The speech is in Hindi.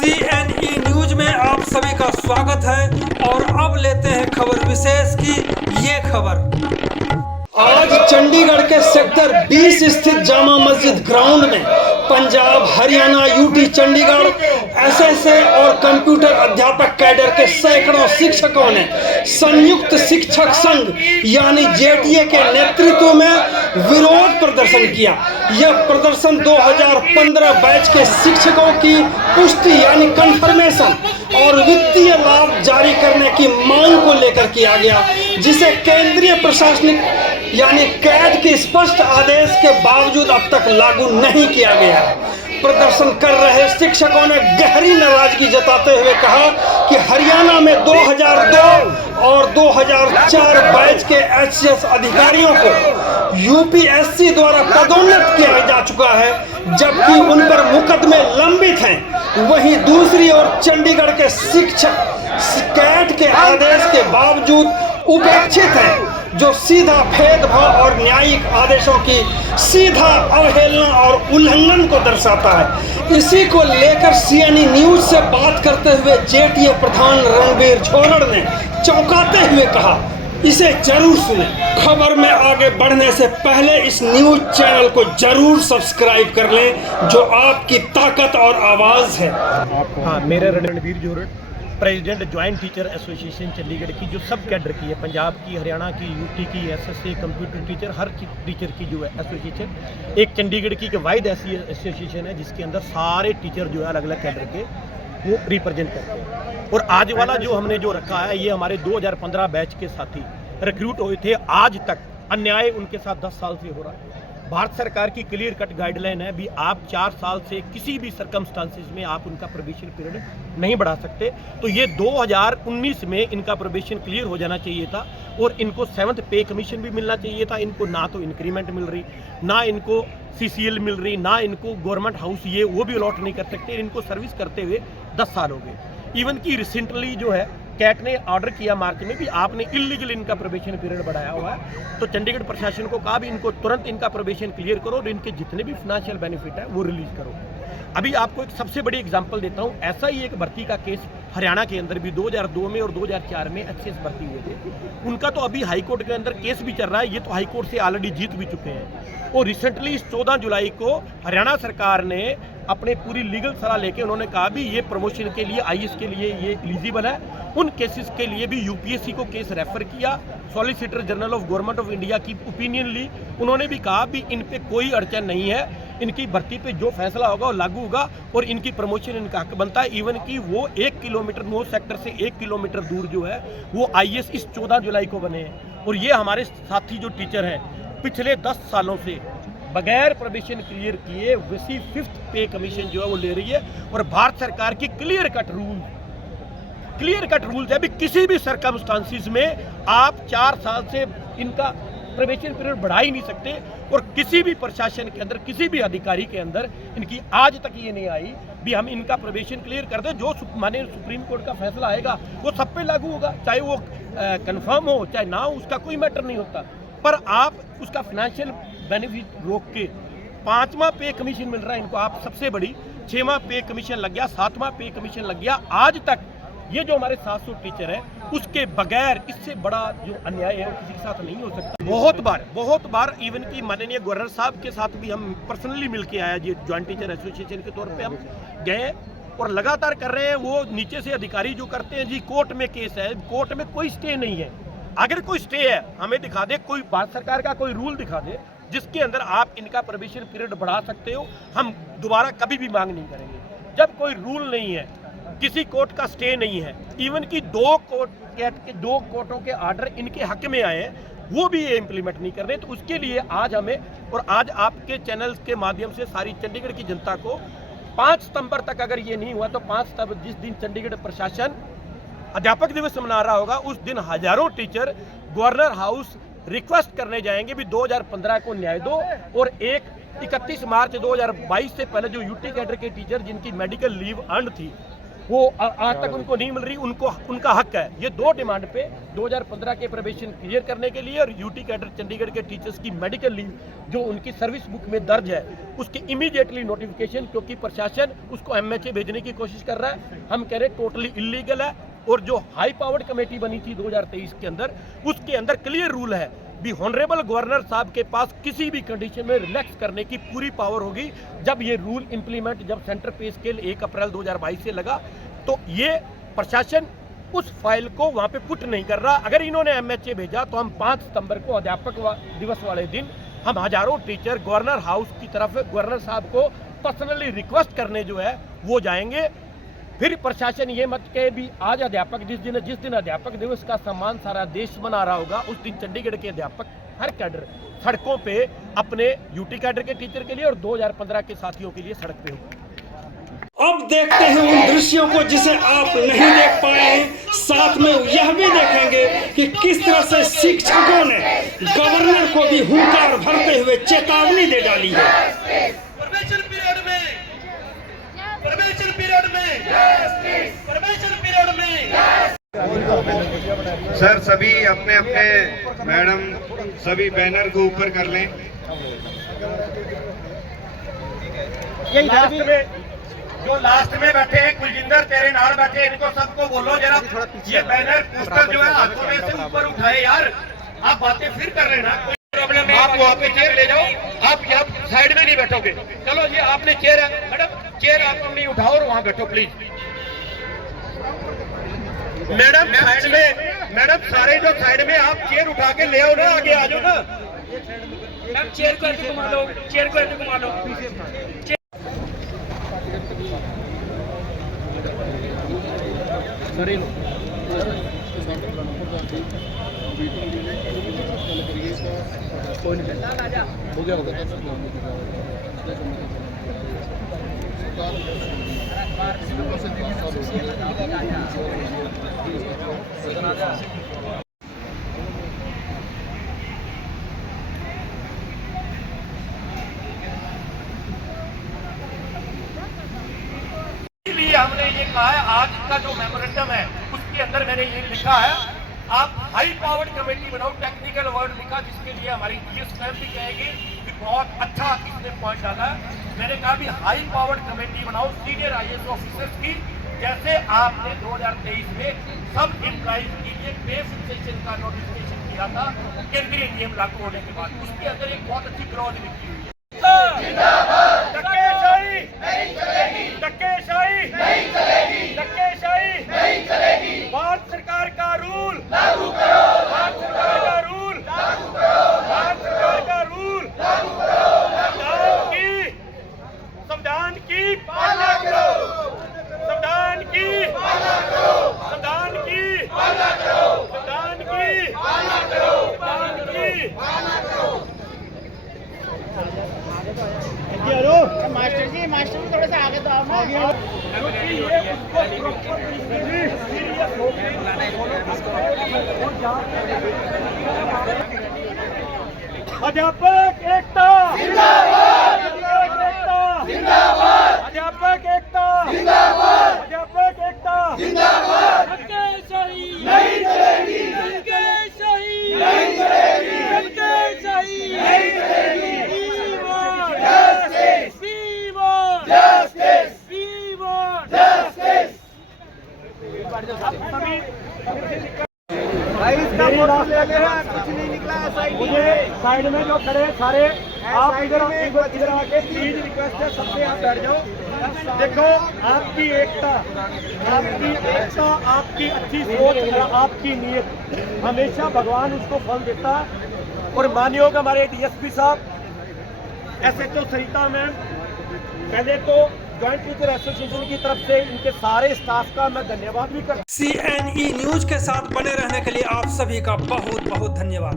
CNE न्यूज में आप सभी का स्वागत है और अब लेते हैं खबर विशेष की ये खबर। आज चंडीगढ़ के सेक्टर 20 स्थित जामा मस्जिद ग्राउंड में पंजाब, हरियाणा, यूटी, चंडीगढ़ एसएसए और कंप्यूटर अध्यापक कैडर के सैकड़ों शिक्षकों ने संयुक्त शिक्षक संघ यानी जेटीए के नेतृत्व में विरोध प्रदर्शन किया। यह प्रदर्शन 2015 बैच के शिक्षकों की पुष्टि यानी कंफर्मेशन और वित्तीय लाभ जारी करने की मांग को लेकर किया गया, जिसे केंद्रीय प्रशासनिक यानी कैड के स्पष्ट आदेश के बावजूद अब तक लागू नहीं किया गया। प्रदर्शन कर रहे शिक्षकों ने गहरी नाराजगी जताते हुए कहा कि हरियाणा में 2002 और 2004 बैच के एचसीएस अधिकारियों को यूपीएससी द्वारा पदोन्नत किया जा चुका है, जबकि उन पर मुकदमे लंबित हैं। वहीं दूसरी ओर चंडीगढ़ के शिक्षक कैट के आदेश के बावजूद उपेक्षित हैं, जो सीधा भेदभाव और न्यायिक आदेशों की सीधा अवहेलना और उल्लंघन को दर्शाता है। इसी को लेकर सीएनई न्यूज से बात करते हुए जेटीए प्रधान रणबीर झोरड़ ने चौंकाते हुए कहा, इसे जरूर सुने। खबर में आगे बढ़ने से पहले इस न्यूज चैनल को जरूर सब्सक्राइब कर लें, जो आपकी ताकत और आवाज है। हाँ, मेरा Ranbir Jhorar, president joint teacher association Chandigarh की, जो सब कैडर की है, पंजाब की, हरियाणा की, यूटी की, एसएसए, कंप्यूटर टीचर, हर टीचर की जो है एसोसिएशन। एक चंडीगढ़ की वाइड ऐसी एसोसिएशन है जिसके अंदर सारे टीचर जो है अलग अलग कैडर के वो रिप्रेजेंट करते हैं। और आज वाला जो हमने जो रखा है, ये हमारे 2015 बैच के साथी रिक्रूट हुए थे। आज तक अन्याय उनके साथ 10 साल से हो रहा है। भारत सरकार की क्लियर कट गाइडलाइन है भी आप 4 साल से किसी भी सर्कमस्टांसिस में आप उनका प्रोबेशन पीरियड नहीं बढ़ा सकते। तो ये 2019 में इनका प्रोबेशन क्लियर हो जाना चाहिए था और इनको 7th पे कमीशन भी मिलना चाहिए था। इनको ना तो इंक्रीमेंट मिल रही, ना इनको सीसीएल मिल रही, ना इनको गवर्नमेंट हाउस ये वो भी अलॉट नहीं कर सकते। इनको सर्विस करते हुए 10 साल हो गए। इवन की रिसेंटली जो है कैट ने ऑर्डर किया मार्च में भी आपने इलीगल इनका प्रोबेशन पीरियड बढ़ाया हुआ है, तो चंडीगढ़ प्रशासन को कहा भी इनको तुरंत इनका प्रोबेशन क्लियर करो और इनके जितने भी फाइनेंशियल बेनिफिट है वो रिलीज करो। अभी आपको एक सबसे बड़ी एग्जांपल देता हूं। ऐसा ही एक भर्ती का केस हरियाणा के अंदर भी 2002 में और 2004 में एचसीएस भर्ती हुए थे। उनका तो अभी हाई कोर्ट के अंदर केस भी चल रहा है। ये तो हाई कोर्ट से ऑलरेडी जीत भी चुके हैं। और रिसेंटली इस 14 जुलाई को हरियाणा सरकार ने अपने पूरी लीगल सलाह लेके उन्होंने कहा भी ये प्रमोशन के लिए आईएएस के लिए ये एलिजिबल है। उन केसेस के लिए भी यूपीएससी को केस रेफर किया। Solicitor general of government of India की ओपिनियन ली। उन्होंने भी कहा भी इन पे कोई अड़चन नहीं है, इनकी भर्ती पे जो फैसला होगा वो लागू होगा और इनकी प्रमोशन इनका हक बनता है। इवन कि वो 1 किलोमीटर नो सेक्टर से 1 किलोमीटर दूर जो है वो आईएएस इस 14 जुलाई को बने हैं। और ये हमारे साथी जो टीचर हैं पिछले 10 सालों से बगैर प्रोबेशन क्लियर किए वैसी 5th पे कमीशन जो है वो ले रही है। और भारत सरकार की क्लियर कट रूल है भी किसी भी सर्कमस्टांसिस में आप 4 साल से इनका प्रोबेशन पीरियड बढ़ा ही नहीं सकते। और किसी भी प्रशासन के अंदर, किसी भी अधिकारी के अंदर इनकी आज तक ये नहीं आई भी हम इनका प्रोबेशन क्लियर कर दें। जो माने सुप्रीम कोर्ट का फैसला आएगा वो सब पे लागू होगा, चाहे वो कंफर्म हो चाहे ना हो, उसका कोई मैटर नहीं होता। पर आप उसका फाइनेंशियल बेनिफिट रोक के 5वां पे कमीशन मिल रहा है इनको, आप सबसे बड़ी 6वां पे कमीशन लग गया, 7वां पे कमीशन लग गया। आज तक ये जो हमारे 700 टीचर हैं उसके बगैर इससे बड़ा जो अन्याय है वो किसी के साथ नहीं हो सकता। बहुत बार इवन की माननीय गवर्नर साहब के साथ भी हम पर्सनली मिलके आया जी, ज्वाइंट टीचर एसोसिएशन के तौर पे हम गए और लगातार कर रहे हैं। वो नीचे से अधिकारी जो करते हैं जी कोर्ट में केस है, कोर्ट में कोई स्टे नहीं है। अगर कोई स्टे है हमें दिखा दे, कोई भारत सरकार का कोई रूल दिखा दे जिसके अंदर आप इनका प्रोबेशन पीरियड बढ़ा सकते हो, हम दोबारा कभी भी मांग नहीं करेंगे। जब कोई रूल नहीं है, किसी कोर्ट का स्टे नहीं है, इवन की 2 कोर्टों के ऑर्डर इनके हक में आए हैं, वो भी ये इम्प्लीमेंट नहीं कर रहे। तो उसके लिए आज हमें और आज आपके चैनल के माध्यम से सारी चंडीगढ़ की जनता को 5 सितंबर तक अगर ये नहीं हुआ तो 5 सितंबर जिस दिन चंडीगढ़ प्रशासन अध्यापक दिवस मना रहा होगा उस दिन हजारों टीचर गवर्नर हाउस रिक्वेस्ट करने जाएंगे भी 2015 को न्याय दो। और 31 मार्च 2022 से पहले जो यूटी कैडर के टीचर जिनकी मेडिकल लीव अर्न थी वो आज तक उनको नहीं मिल रही, उनको उनका हक है। ये 2 डिमांड पे 2015 के प्रोबेशन क्लियर करने के लिए और यूटी कैडर चंडीगढ़ के टीचर्स की मेडिकल लीव जो उनकी सर्विस बुक में दर्ज है उसकी इमीडिएटली नोटिफिकेशन, क्योंकि प्रशासन उसको MHA भेजने की कोशिश कर रहा है। हम कह रहे टोटली इलीगल है। और जो हाई पावर्ड कमेटी बनी थी 2023 के अंदर, उसके अंदर क्लियर रूल है भी ऑनरेबल गवर्नर साहब के पास किसी भी कंडीशन में रिलैक्स करने की पूरी पावर होगी। जब ये रूल इंप्लीमेंट, जब सेंटर पे स्केल 1 अप्रैल 2022 से लगा, तो ये प्रशासन उस फाइल को वहां पे पुट नहीं कर रहा। अगर इन्होंने MHA भेजा तो हम 5 सितंबर को अध्यापक दिवस वाले दिन हम हजारों टीचर गवर्नर हाउस की तरफ गवर्नर साहब को पर्सनली रिक्वेस्ट करने जो है वो जाएंगे। फिर प्रशासन ये मत कहे भी आज अध्यापक जिस दिन अध्यापक दिवस का सम्मान सारा देश मना रहा होगा, उस दिन चंडीगढ़ के अध्यापक हर कैडर सड़कों पे अपने यूटी कैडर के टीचर के लिए और 2015 के साथियों के लिए सड़क पे होगा। अब देखते हैं उन दृश्यों को जिसे आप नहीं देख पाए हैं। साथ में यह भी देखेंगे कि किस तरह से शिक्षकों ने गवर्नर को भी हुंकार भरते हुए चेतावनी दे डाली है। सर सभी अपने अपने मैडम सभी बैनर को ऊपर कर लें। लास्ट में बैठे हैं कुलजिंदर, तेरे नाल बैठे, इनको सबको बोलो जरा ये बैनर पोस्टर जो है हाथों में से ऊपर उठाए यार। आप बातें फिर कर रहे हैं ना, कोई प्रॉब्लम है, आप वहाँ पे चेयर ले जाओ। आप यहाँ साइड में नहीं बैठोगे, चलो ये आपने चेयर है मैडम, चेयर आप अपनी उठाओ और वहाँ बैठो प्लीज। मैडम साइड में, मैडम सारे जो साइड में आप चेयर उठा के ले आओ ना, आगे आ जाओ ना। मैम चेयर को ऐसे घुमा लो, चेयर को ऐसे घुमा लो। हो गया इसलिए हमने ये कहा है, आज का जो मेमोरेंडम है उसके अंदर मैंने ये लिखा है, आप हाई पावर्ड कमेटी बनाओ। टेक्निकल वर्ड लिखा जिसके लिए हमारी DS मैम भी कहेगी कि बहुत अच्छा इसने पॉइंट डाला है। मैंने कहा भी हाई पावर्ड कमेटी बनाओ सीनियर IAS ऑफिसर्स की, जैसे आपने 2023 में सब एम्प्लॉइज के लिए पे फिक्सेशन का नोटिफिकेशन किया था केंद्रीय नियम लागू होने के बाद। उसके अंदर एक बहुत अच्छी क्लॉज लिखी हुई है, धक्केशाही नहीं चलेगी, धक्केशाही नहीं चलेगी, धक्केशाही नहीं चलेगी। भारत सरकार का रूल लागू करो, भारत सरकार का रूल लागू करो, भारत सरकार का रूल लागू करो। संविधान की पालना करो, संविधान की पालना करो, संविधान की पालना करो, संविधान की पालना करो, संविधान की पालना करो। मास्टर जी थोड़ा सा आगे तो आओ अध्यापक एकता जिंदाबाद, अध्यापक एकता जिंदाबाद, अध्यापक एकता जिंदाबाद, अध्यापक एकता जिंदाबाद। धक्केशाही नहीं चलेगी, धक्केशाही नहीं चलेगी, धक्केशाही नहीं चलेगी। कुछ नहीं निकला है। साइड में जो खड़े हैं सारे, आप इधर आके प्लीज रिक्वेस्ट है सबसे, आप बैठ जाओ। देखो आपकी एकता, आपकी अच्छी सोच, आपकी नीयत हमेशा भगवान उसको फल देता है। और मानयोग हमारे DSP साहब, SHO सरिता मैम, पहले तो ज्वाइंट टीचर एसोसिएशन की तरफ से इनके सारे स्टाफ का मैं धन्यवाद भी करता हूं। CNE न्यूज के साथ बने रहने के लिए आप सभी का बहुत बहुत धन्यवाद।